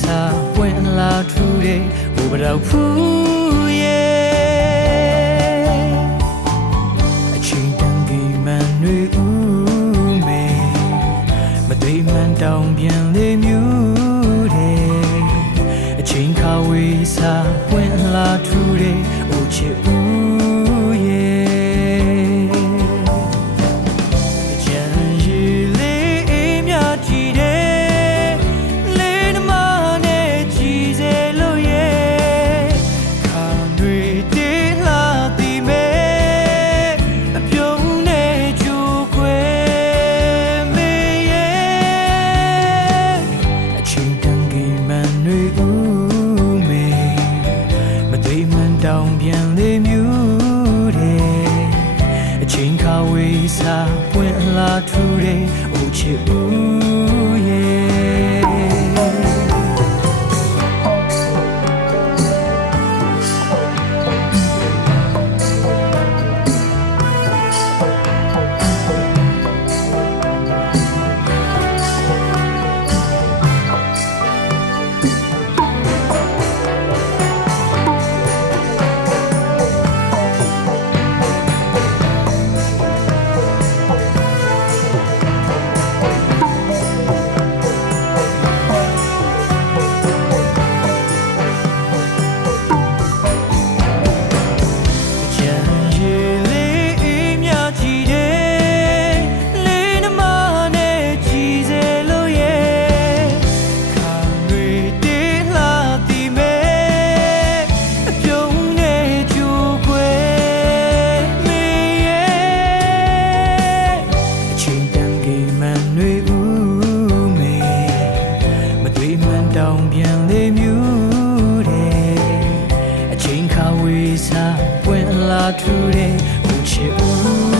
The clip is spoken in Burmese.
စာပွင့်လာထူတဲ့ဟိုပတော့ဖူးရဲ့အချိန်တန်ကြီးမှန်တွေဦးမေမသိမှန်တောင်ပြန်လေမြူတဲ့အချိန်ခါဝေးစာပွင့်လာထူတဲ့ဟိုချစ်ဦး အို ပြန်လေးမြူတယ်အချိန်ခါဝေးစားပွင့်လာထူတဲ့ဟိုချစ်ဦး